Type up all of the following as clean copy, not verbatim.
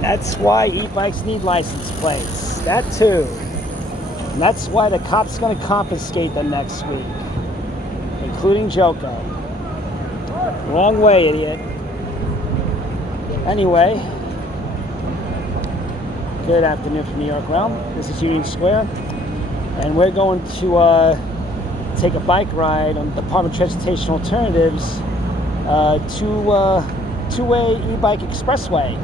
That's why e-bikes need license plates. That too. And that's why the cop's going to confiscate them next week, including Joko. Wrong way, idiot. Anyway, good afternoon from New York Realm. This is Union Square, and we're going to take a bike ride on the Department of Transportation Alternatives two-way e-bike expressway,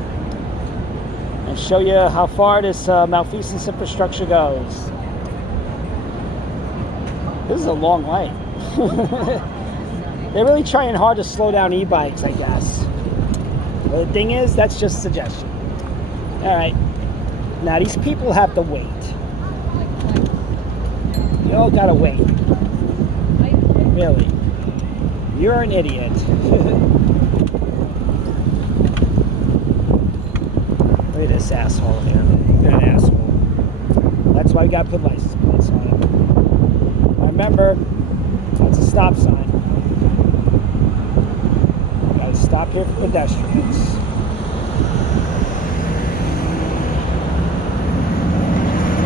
and show you how far this Malfeasance Infrastructure goes. This is a long way. They're really trying hard to slow down e-bikes, I guess. But the thing is, that's just a suggestion. All right. Now, these people have to wait. You all gotta wait. Really. You're an idiot. Look at this asshole here. You're an asshole. That's why we gotta put license plates on it. Remember, that's a stop sign. You gotta stop here for pedestrians.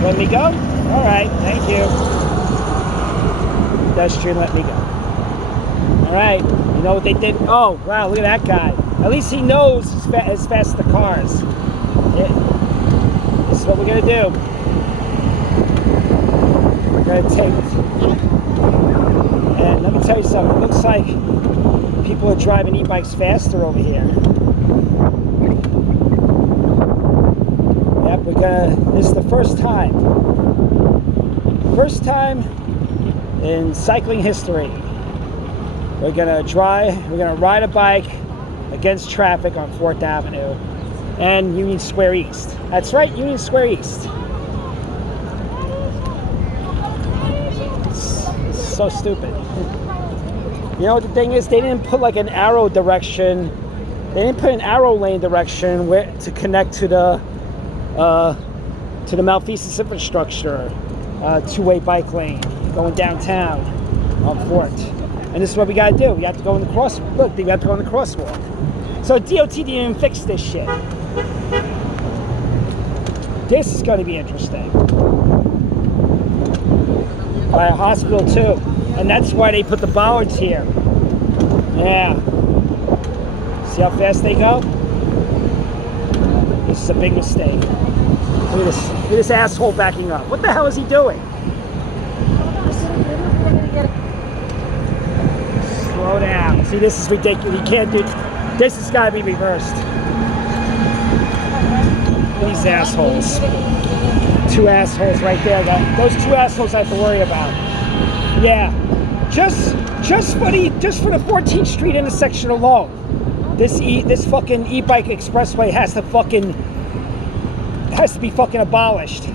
Let me go? All right, thank you. Pedestrian, let me go. All right, you know what they did? Oh, wow, look at that guy. At least he knows as fast as the cars. This is what we're gonna do. We're gonna take it. And let me tell you something, it looks like people are driving e-bikes faster over here. Yep, this is the first time in cycling history. We're gonna ride a bike against traffic on 4th Avenue and Union Square East. That's right, Union Square East. It's so stupid. You know what the thing is? They didn't put like an arrow direction. They didn't put an arrow lane direction to connect to the Malfeasance Infrastructure two-way bike lane going downtown on 4th. And this is what we gotta do. We have to go in the crosswalk. Look, we have to go in the crosswalk. So DOT didn't even fix this shit. This is gonna be interesting. By a hospital too. And that's why they put the bollards here. Yeah. See how fast they go? This is a big mistake. Look at this asshole backing up. What the hell is he doing? Slow down. See, this is ridiculous. You can't do... This has got to be reversed. These assholes. Two assholes right there. Those two assholes I have to worry about. Yeah. Just for the 14th Street intersection alone. This fucking e-bike expressway has to be fucking abolished.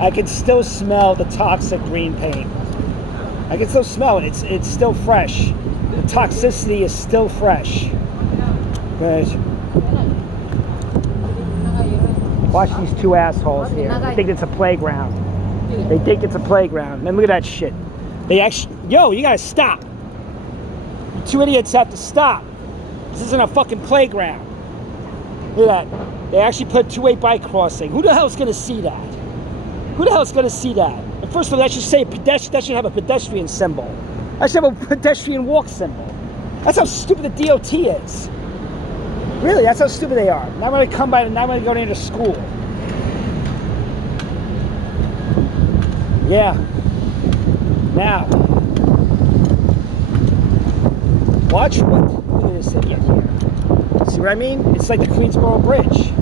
I can still smell the toxic green paint. I can still smell it. It's still fresh. The toxicity is still fresh. Watch these two assholes here. They think it's a playground. They think it's a playground. And look at that shit. They actually... Yo, you gotta stop. You two idiots have to stop. This isn't a fucking playground. Look at that. They actually put a two-way bike crossing. Who the hell's gonna see that? Who the hell's gonna see that? And first of all, that should say that should have a pedestrian symbol. That should have a pedestrian walk symbol. That's how stupid the DOT is. Really, that's how stupid they are. Now when I come by, now when I go into school. Yeah. Now. Watch what. Look at this idiot here. See what I mean? It's like the Queensboro Bridge.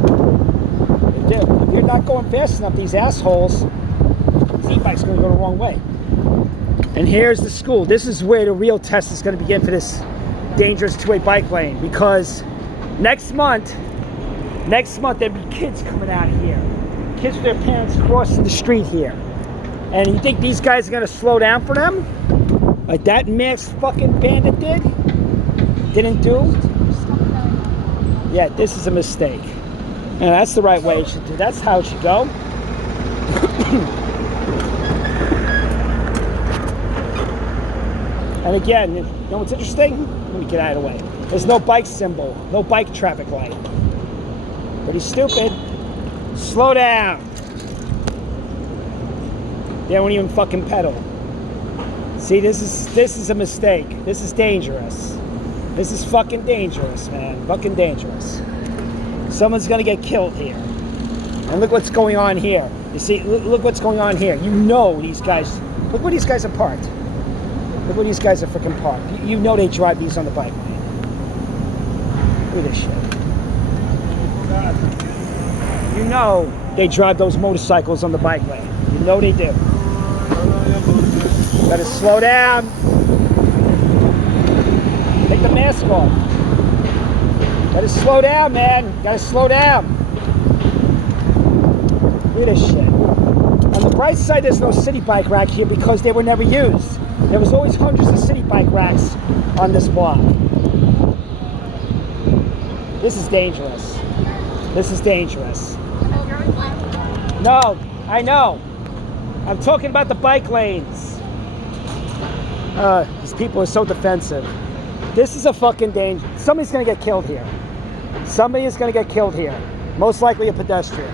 If you're not going fast enough, these assholes, this e-bike's going to go the wrong way. And here's the school. This is where the real test is going to begin for this dangerous two-way bike lane, because next month there'll be kids coming out of here. Kids with their parents crossing the street here. And you think these guys are going to slow down for them? Like that masked fucking bandit didn't do? Yeah, this is a mistake. And that's the right way it should do. That's how it should go. And again, you know what's interesting? Let me get out of the way. There's no bike symbol, no bike traffic light. Pretty stupid. Slow down. They don't even fucking pedal. See, this is a mistake. This is dangerous. This is fucking dangerous, man. Fucking dangerous. Someone's gonna get killed here. And look what's going on here. You see, look what's going on here. You know these guys. Look where these guys are parked. Look where these guys are freaking parked. You know they drive these on the bike lane. Look at this shit. You know they drive those motorcycles on the bike lane. You know they do. Gotta slow down. Take the mask off. Gotta slow down, man. Gotta slow down. Look at this shit. On the bright side, there's no city bike rack here because they were never used. There was always hundreds of city bike racks on this block. This is dangerous. This is dangerous. No, I know. I'm talking about the bike lanes. These people are so defensive. This is a fucking danger. Somebody's gonna get killed here. Somebody is gonna get killed here. Most likely a pedestrian.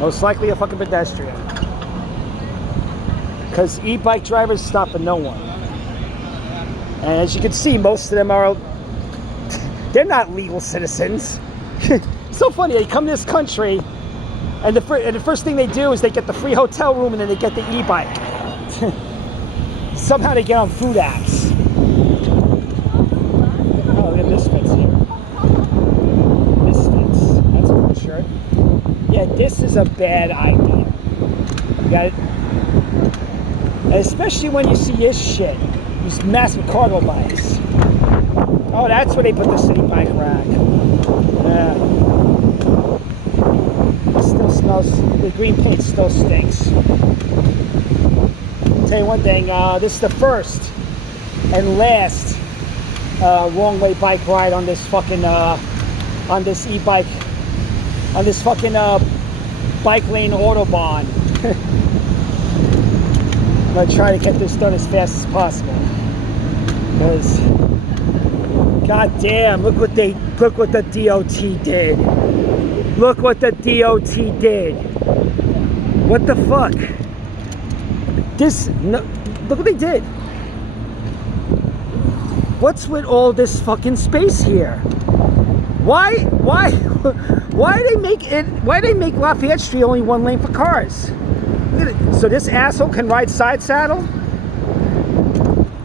Most likely a fucking pedestrian. Because e-bike drivers stop for no one. And as you can see, most of them are, they're not legal citizens. So funny, they come to this country and the first thing they do is they get the free hotel room and then they get the e-bike. Somehow they get on food apps. Oh, look at Misfits here. Misfits. That's a cool shirt. Yeah, this is a bad idea. You got it? And especially when you see this shit. These massive cargo bikes. Oh, that's where they put the city bike rack. Yeah. It still smells, the green paint still stinks. Tell you one thing, this is the first and last wrong way bike ride on this fucking on this e-bike, on this fucking bike lane autobahn. I'm gonna try to get this done as fast as possible because god damn, look what the DOT did. Look what the DOT did. What the fuck? Look what they did. What's with all this fucking space here? Why do they make Lafayette Street only one lane for cars? Look at it. So this asshole can ride side saddle?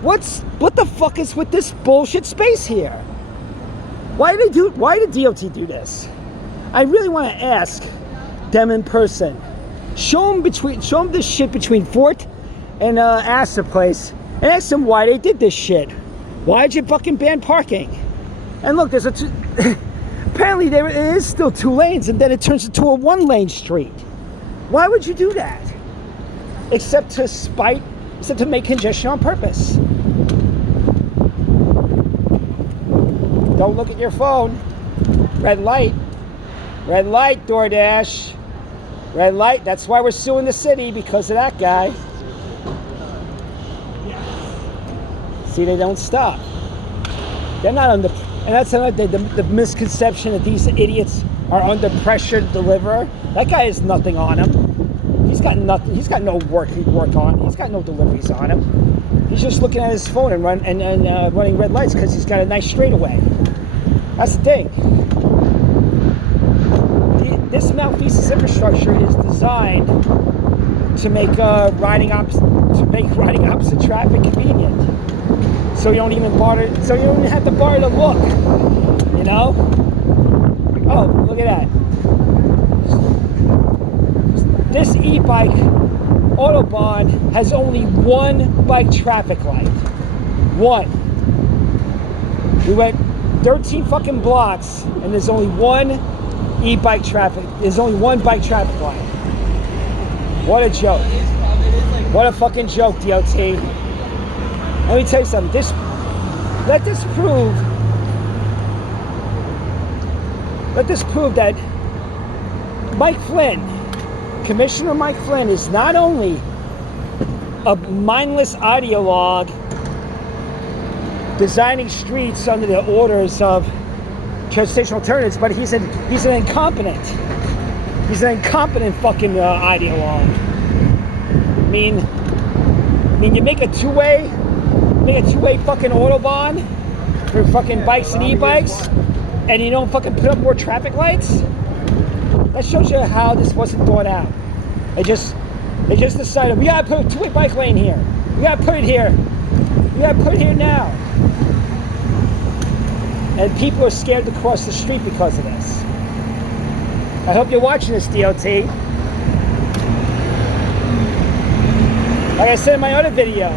What the fuck is with this bullshit space here? Why did DOT do this? I really want to ask them in person. Show them this shit between Fort and Astor Place and ask them why they did this shit. Why'd you fucking ban parking? And look, there's apparently there is still 2 lanes and then it turns into a 1-lane street. Why would you do that? Except to make congestion on purpose. Don't look at your phone. Red light. Red light, DoorDash. Red light. That's why we're suing the city, because of that guy. See, they don't stop. They're not under, and that's another thing, the misconception that these idiots are under pressure to deliver. That guy has nothing on him. He's got nothing. He's got no work on. He's got no deliveries on him. He's just looking at his phone and running red lights because he's got a nice straightaway. That's the thing. This Malfeasance Infrastructure is designed to make riding opposite traffic convenient. So you don't even have to bother to look. You know? Oh, look at that. This e-bike autobahn has only 1 bike traffic light. 1. We went 13 fucking blocks and there's only 1 e-bike traffic. There's only 1 bike traffic light. What a joke. What a fucking joke, DOT. Let me tell you something. Let this prove that Mike Flynn, Commissioner Mike Flynn, is not only a mindless ideologue designing streets under the orders of transportation alternatives, but he's an incompetent. He's an incompetent fucking ideologue. I mean, you make a two-way fucking autobahn for fucking bikes and e-bikes, and you don't fucking put up more traffic lights. That shows you how this wasn't thought out. They just decided, we gotta put a two-way bike lane here. We gotta put it here. We gotta put it here now. And people are scared to cross the street because of this. I hope you're watching this, DOT. Like I said in my other video,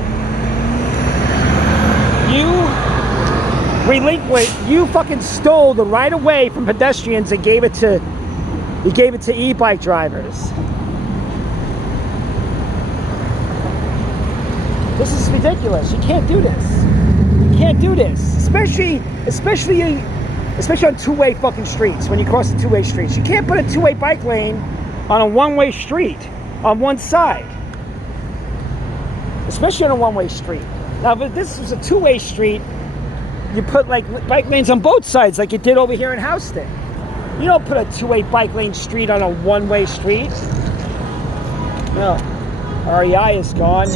you fucking stole the right of way from pedestrians and gave it to e-bike drivers. This is ridiculous. You can't do this. You can't do this, especially on two-way fucking streets. When you cross the two-way streets, you can't put a two-way bike lane on a one-way street on one side, especially on a one-way street. Now, if this was a two-way street, you put like bike lanes on both sides, like you did over here in Houston. You don't put a two-way bike lane street on a one-way street. No, REI is gone.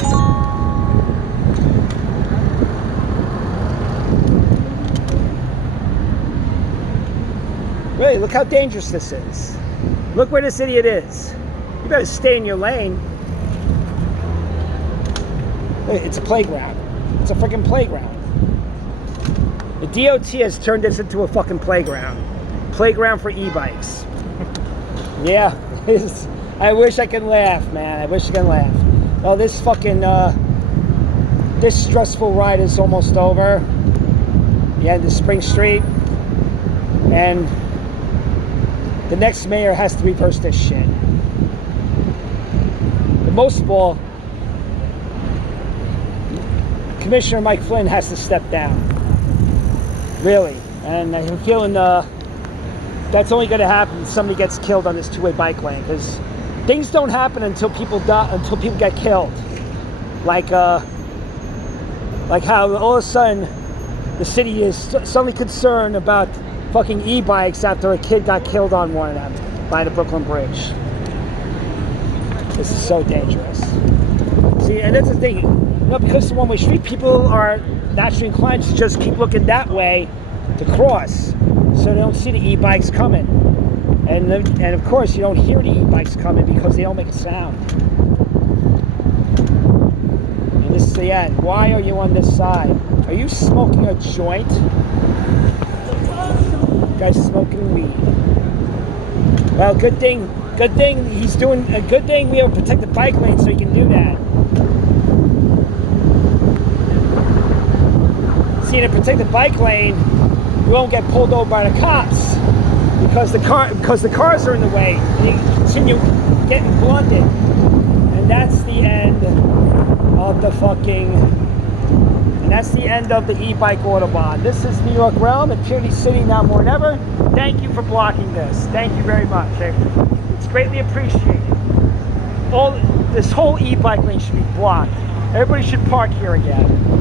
Really, look how dangerous this is. Look where this idiot is. You better stay in your lane. It's a playground. It's a freaking playground. The DOT has turned this into a fucking playground. Playground for e-bikes. Yeah, I wish I could laugh, man. I wish I could laugh. Oh, this fucking, this stressful ride is almost over. Yeah, the Spring Street. And the next mayor has to reverse this shit. But most of all, Commissioner Mike Flynn has to step down. Really. And I'm feeling that's only going to happen if somebody gets killed on this two-way bike lane, because things don't happen until people die, until people get killed. Like how all of a sudden the city is suddenly concerned about fucking e-bikes after a kid got killed on one of them by the Brooklyn Bridge. This is so dangerous. See, and that's the thing. Because it's a one-way street, people are naturally inclined to just keep looking that way to cross, so they don't see the e-bikes coming. And of course, you don't hear the e-bikes coming because they don't make a sound. And this is the end. Why are you on this side? Are you smoking a joint? Guy's smoking weed. Well, good thing he's doing a good thing. We have a protected bike lane so he can do that. See, in a protected bike lane, you won't get pulled over by the cops because the cars are in the way, and you continue getting blunted. And that's the end of the e-bike Autobahn. This is New York Realm and Puny City now more than ever. Thank you for blocking this. Thank you very much. It's greatly appreciated. This whole e-bike lane should be blocked. Everybody should park here again.